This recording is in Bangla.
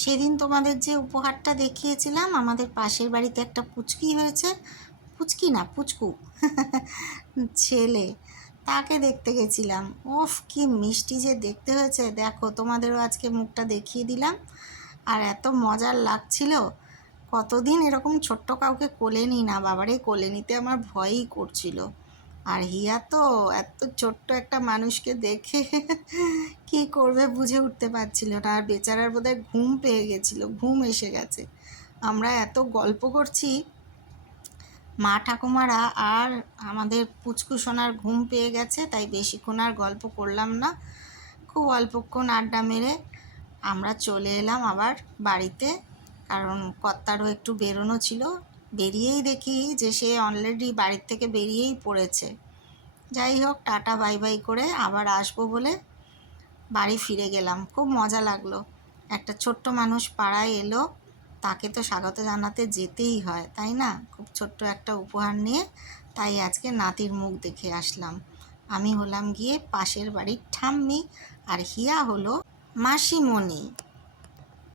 সেদিন তোমাদের যে উপহারটা দেখিয়েছিলাম, আমাদের পাশের বাড়িতে একটা পুচকি হয়েছে। পুচকি না, পুচকু। ছেলে। তাকে দেখতে গেছিলাম। ওফ, কি মিষ্টি যে দেখতে হয়েছে। দেখো, তোমাদেরও আজকে মুখটা দেখিয়ে দিলাম। আর এত মজার লাগছিল। কতদিন এরকম ছোট্ট কাউকে কোলে নিই না, বাবারে, কোলে নিতে আমার ভয়ই করছিল। আর হিয়া তো এত ছোট্ট একটা মানুষকে দেখে কি করবে বুঝে উঠতে পারছিল না। আর বেচারার বোধহয় ঘুম পেয়ে গেছিল, ঘুম এসে গেছে। আমরা এত গল্প করছি, মা ঠাকুমারা আর আমাদের পুচকু সোনার ঘুম পেয়ে গেছে, তাই বেশিক্ষণ আর গল্প করলাম না। খুব অল্পক্ষণ আড্ডা মেরে আমরা চলে এলাম আবার বাড়িতে, কারণ কর্তারও একটু বেরোনো ছিল। বেরিয়েই দেখি যে সে অলরেডি বাড়ির থেকে বেরিয়েই পড়েছে। যাই হোক, টাটা, বাই বাই করে আবার আসব বলে বাড়ি ফিরে গেলাম। খুব মজা লাগল। একটা ছোট্ট মানুষ পাড়ায় এলো, তাকে তো স্বাগত জানাতে যেতেই হয়, তাই না? খুব ছোট্ট একটা উপহার নিয়ে তাই আজকে নাতির মুখ দেখে আসলাম। আমি হলাম গিয়ে পাশের বাড়ির ঠাম্মি আর হিয়া হলো মাসিমণি।